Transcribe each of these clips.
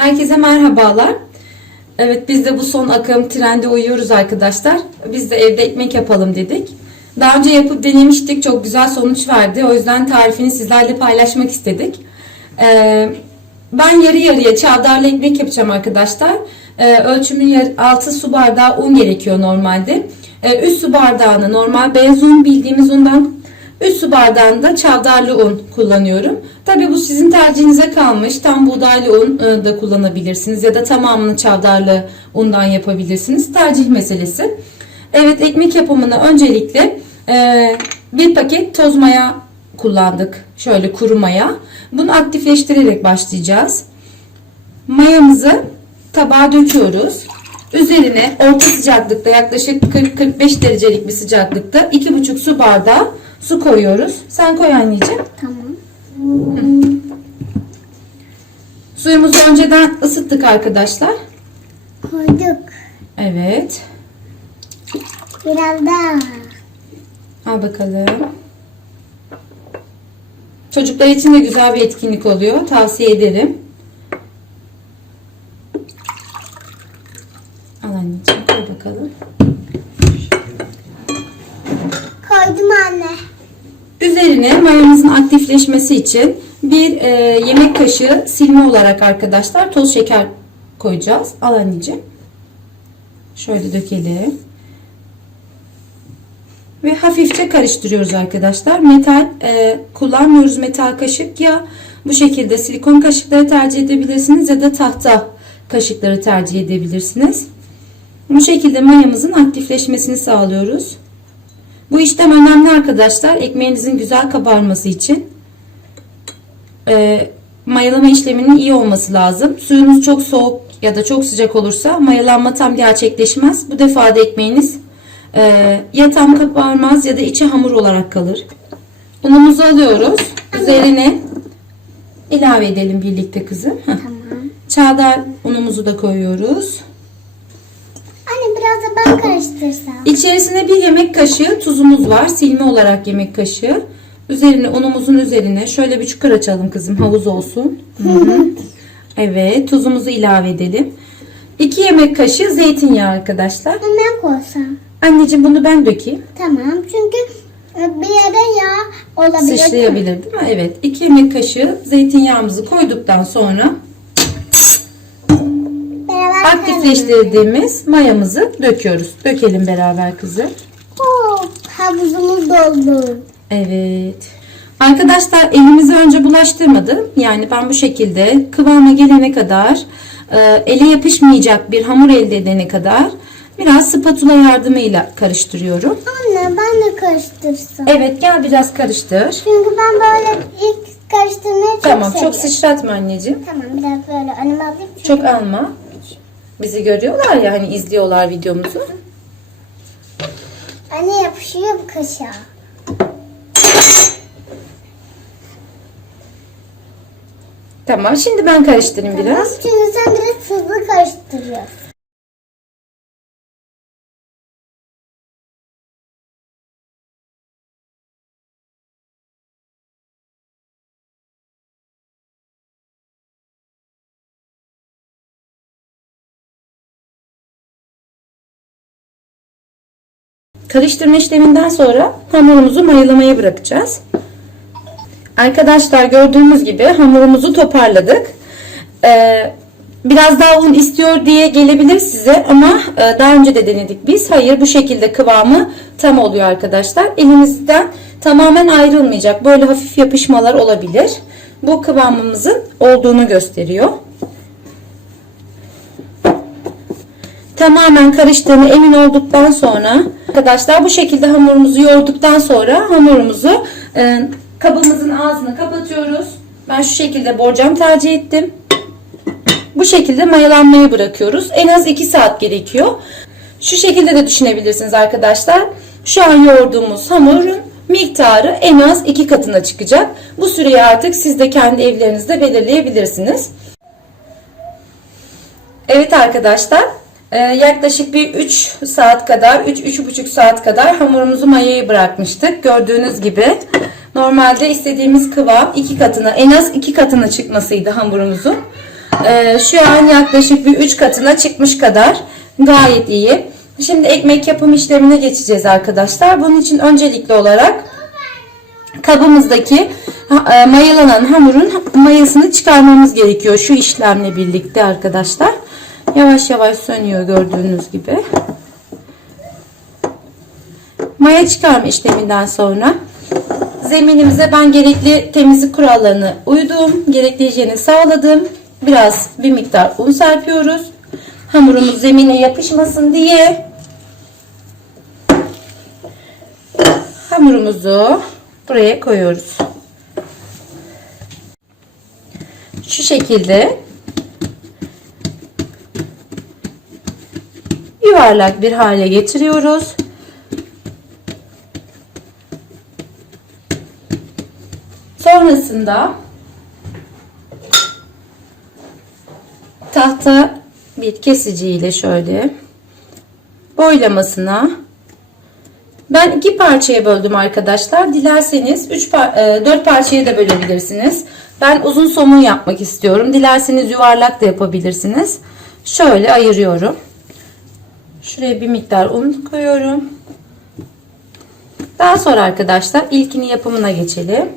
Herkese merhabalar. Evet biz de bu son akım trende uyuyoruz arkadaşlar. Biz de evde ekmek yapalım dedik. Daha önce yapıp denemiştik. Çok güzel sonuç verdi. O yüzden tarifini sizlerle paylaşmak istedik. Ee, ben yarı yarıya çavdarlı ekmek yapacağım arkadaşlar. Ee, ölçümün yar- 6 su bardağı un gerekiyor normalde. Ee, 3 su bardağını normal beyaz un bildiğimiz undan 3 su bardağında çavdarlı un kullanıyorum. Tabi bu sizin tercihinize kalmış. Tam buğdaylı un e, da kullanabilirsiniz ya da tamamını çavdarlı undan yapabilirsiniz. Tercih meselesi. Evet ekmek yapımına öncelikle e, bir paket toz maya kullandık. Şöyle kuru maya. Bunu aktifleştirerek başlayacağız. Mayamızı tabağa döküyoruz. Üzerine orta sıcaklıkta yaklaşık 40-45 derecelik bir sıcaklıkta 2,5 su bardağı su koyuyoruz. Sen koy anneciğim. Tamam. Suyumuzu önceden ısıttık arkadaşlar. Koyduk. Evet. Biraz daha. Al bakalım. Çocuklar için de güzel bir etkinlik oluyor. Tavsiye ederim. Al anneciğim koy bakalım. Koydum anne. Üzerine mayamızın aktifleşmesi için bir e, yemek kaşığı silme olarak arkadaşlar toz şeker koyacağız. Al anneciğim. Şöyle dökelim. Ve hafifçe karıştırıyoruz arkadaşlar. Metal e, kullanmıyoruz metal kaşık ya bu şekilde silikon kaşıkları tercih edebilirsiniz ya da tahta kaşıkları tercih edebilirsiniz. Bu şekilde mayamızın aktifleşmesini sağlıyoruz. Bu işlem önemli arkadaşlar. Ekmeğinizin güzel kabarması için. Ee, mayalama işleminin iyi olması lazım. Suyunuz çok soğuk ya da çok sıcak olursa mayalanma tam gerçekleşmez. Bu defa da ekmeğiniz e, ya tam kabarmaz ya da içi hamur olarak kalır. Unumuzu alıyoruz. Üzerine ilave edelim birlikte kızım. Heh. Tamam. Çağdar unumuzu da koyuyoruz. Anne biraz da ben karıştırsam. İçerisine bir yemek kaşığı tuzumuz var. Silme olarak yemek kaşığı. Üzerine unumuzun üzerine şöyle bir çukur açalım kızım. Havuz olsun. Hı hı. Evet tuzumuzu ilave edelim. 2 yemek kaşığı zeytinyağı arkadaşlar. Bunu ben koysam. Anneciğim bunu ben dökeyim. Tamam. Çünkü bir yere yağ olabilir. Sıçrayabilir değil mi? Evet. 2 yemek kaşığı zeytinyağımızı koyduktan sonra Beraber aktifleştirdiğimiz mayamızı döküyoruz. Dökelim beraber kızım. Oh, havuzumuz doldu. Evet. Arkadaşlar elimizi önce bulaştırmadım. Yani ben bu şekilde kıvama gelene kadar e, ele yapışmayacak bir hamur elde edene kadar biraz spatula yardımıyla karıştırıyorum. Anne ben de karıştırsam. Evet gel biraz karıştır. Çünkü ben böyle ilk karıştırmayı çok Tamam çok seviyorum. sıçratma anneciğim. Tamam biraz böyle önüme alayım. çünkü- Çok alma. Bizi görüyorlar ya hani izliyorlar videomuzu. Anne yapışıyor bu kaşığa. Tamam şimdi ben karıştırayım biraz. çünkü sen biraz hızlı karıştırıyorsun. Karıştırma işleminden sonra hamurumuzu mayalamaya bırakacağız. Arkadaşlar gördüğünüz gibi hamurumuzu toparladık. Ee, biraz daha un istiyor diye gelebilir size ama e, daha önce de denedik biz. Hayır bu şekilde kıvamı tam oluyor arkadaşlar. Elinizden tamamen ayrılmayacak. Böyle hafif yapışmalar olabilir. Bu kıvamımızın olduğunu gösteriyor. tamamen karıştığını emin olduktan sonra arkadaşlar bu şekilde hamurumuzu yoğurduktan sonra hamurumuzu e, kabımızın ağzını kapatıyoruz. Ben şu şekilde borcam tercih ettim. Bu şekilde mayalanmayı bırakıyoruz. En az 2 saat gerekiyor. Şu şekilde de düşünebilirsiniz arkadaşlar. Şu an yoğurduğumuz hamurun miktarı en az 2 katına çıkacak. Bu süreyi artık siz de kendi evlerinizde belirleyebilirsiniz. Evet arkadaşlar e, yaklaşık bir 3 saat kadar 3-3,5 saat kadar hamurumuzu mayayı bırakmıştık. Gördüğünüz gibi normalde istediğimiz kıvam iki katına en az iki katına çıkmasıydı hamurumuzun. Ee, şu an yaklaşık bir 3 katına çıkmış kadar. Gayet iyi. Şimdi ekmek yapım işlemine geçeceğiz arkadaşlar. Bunun için öncelikli olarak kabımızdaki e, mayalanan hamurun mayasını çıkarmamız gerekiyor. Şu işlemle birlikte arkadaşlar. Yavaş yavaş sönüyor gördüğünüz gibi. Maya çıkarma işleminden sonra zeminimize ben gerekli temizlik kurallarını uydum. Gerekli hijyeni sağladım. Biraz bir miktar un serpiyoruz. Hamurumuz zemine yapışmasın diye. Hamurumuzu buraya koyuyoruz. Şu şekilde yuvarlak bir hale getiriyoruz. Sonrasında tahta bir kesiciyle şöyle boylamasına ben iki parçaya böldüm arkadaşlar. Dilerseniz 3 4 parçaya da bölebilirsiniz. Ben uzun somun yapmak istiyorum. Dilerseniz yuvarlak da yapabilirsiniz. Şöyle ayırıyorum. Şuraya bir miktar un koyuyorum. Daha sonra arkadaşlar ilkini yapımına geçelim.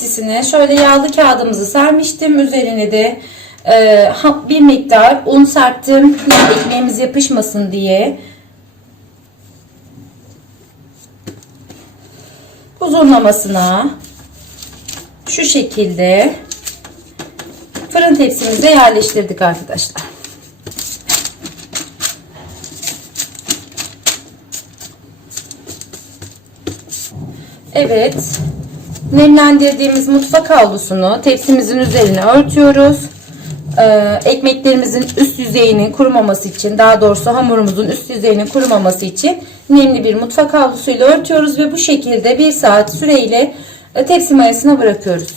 Tepsisine şöyle yağlı kağıdımızı sermiştim. Üzerine de e, bir miktar un serptim. Yani ekmeğimiz yapışmasın diye. Uzunlamasına şu şekilde fırın tepsimize yerleştirdik arkadaşlar. Evet. Nemlendirdiğimiz mutfak havlusunu tepsimizin üzerine örtüyoruz. Ee, ekmeklerimizin üst yüzeyinin kurumaması için daha doğrusu hamurumuzun üst yüzeyinin kurumaması için nemli bir mutfak havlusuyla örtüyoruz ve bu şekilde bir saat süreyle e, tepsi mayasına bırakıyoruz.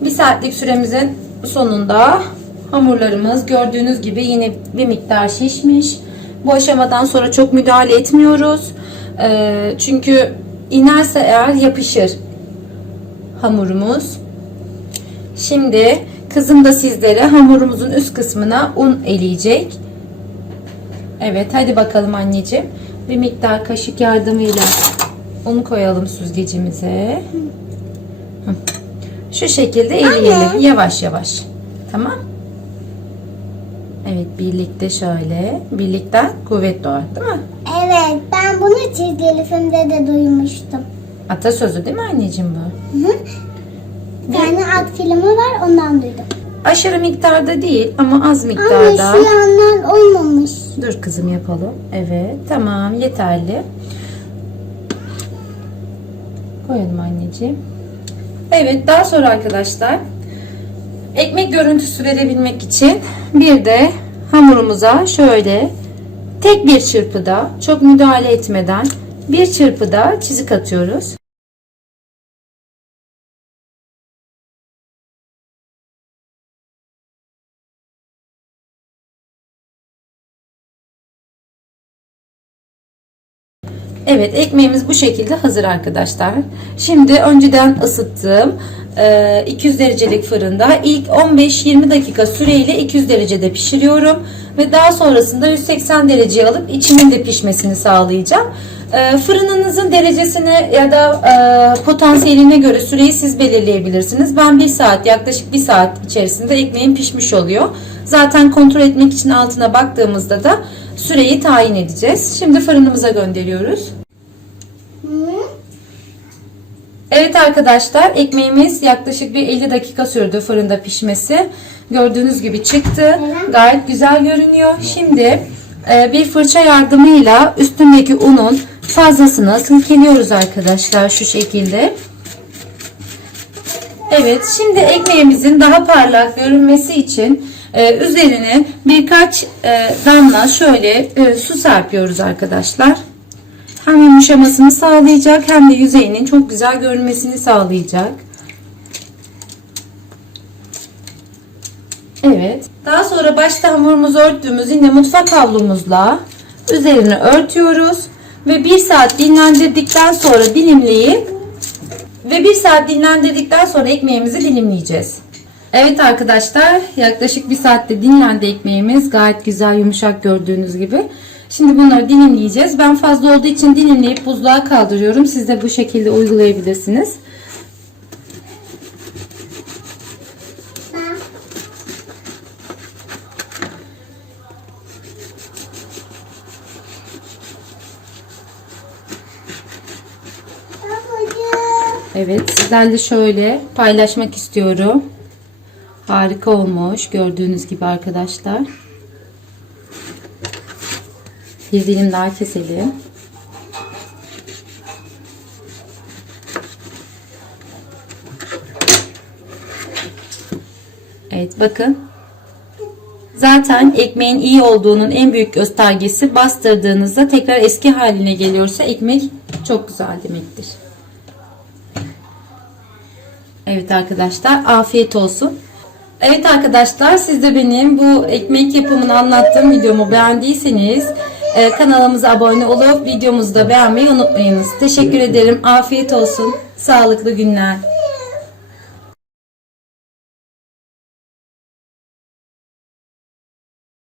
Bir saatlik süremizin sonunda hamurlarımız gördüğünüz gibi yine bir miktar şişmiş. Bu aşamadan sonra çok müdahale etmiyoruz. Ee, çünkü inerse eğer yapışır hamurumuz. Şimdi kızım da sizlere hamurumuzun üst kısmına un eleyecek. Evet hadi bakalım anneciğim. Bir miktar kaşık yardımıyla un koyalım süzgecimize. Şu şekilde eleyelim yavaş yavaş. Tamam. Evet birlikte şöyle. Birlikten kuvvet doğar değil mi? Evet ben bunu çizgili filmde de duymuştum. Atasözü değil mi anneciğim bu? Hı? Bir tane at filmi var ondan duydum. Aşırı miktarda değil ama az Ama miktarda. şu yanlar olmamış. Dur kızım yapalım. Evet tamam yeterli. Koyalım anneciğim. Evet daha sonra arkadaşlar ekmek görüntüsü verebilmek için bir de hamurumuza şöyle tek bir çırpıda çok müdahale etmeden bir çırpıda çizik atıyoruz. Evet ekmeğimiz bu şekilde hazır arkadaşlar. Şimdi önceden ısıttığım e, 200 derecelik fırında ilk 15-20 dakika süreyle 200 derecede pişiriyorum. Ve daha sonrasında 180 dereceye alıp içinin de pişmesini sağlayacağım. E, Fırınınızın derecesine ya da e, potansiyeline göre süreyi siz belirleyebilirsiniz. Ben 1 saat yaklaşık 1 saat içerisinde ekmeğim pişmiş oluyor. Zaten kontrol etmek için altına baktığımızda da süreyi tayin edeceğiz. Şimdi fırınımıza gönderiyoruz. Evet arkadaşlar ekmeğimiz yaklaşık bir 50 dakika sürdü fırında pişmesi. Gördüğünüz gibi çıktı. Gayet güzel görünüyor. Şimdi bir fırça yardımıyla üstündeki unun fazlasını silkeliyoruz arkadaşlar şu şekilde. Evet, şimdi ekmeğimizin daha parlak görünmesi için e, üzerine birkaç e, damla şöyle e, su serpiyoruz arkadaşlar. Hem yumuşamasını sağlayacak hem de yüzeyinin çok güzel görünmesini sağlayacak. Evet. Daha sonra başta hamurumuzu örttüğümüz yine mutfak havlumuzla üzerine örtüyoruz ve bir saat dinlendirdikten sonra dilimleyip ve bir saat dinlendirdikten sonra ekmeğimizi dilimleyeceğiz. Evet arkadaşlar yaklaşık bir saatte dinlendi ekmeğimiz. Gayet güzel yumuşak gördüğünüz gibi. Şimdi bunları dilimleyeceğiz. Ben fazla olduğu için dilimleyip buzluğa kaldırıyorum. Siz de bu şekilde uygulayabilirsiniz. Evet sizlerle şöyle paylaşmak istiyorum. Harika olmuş gördüğünüz gibi arkadaşlar. Bir dilim daha keselim. Evet bakın. Zaten ekmeğin iyi olduğunun en büyük göstergesi bastırdığınızda tekrar eski haline geliyorsa ekmek çok güzel demektir. Evet arkadaşlar afiyet olsun. Evet arkadaşlar siz de benim bu ekmek yapımını anlattığım videomu beğendiyseniz e, kanalımıza abone olup videomuzu da beğenmeyi unutmayınız. Teşekkür ederim. Afiyet olsun. Sağlıklı günler.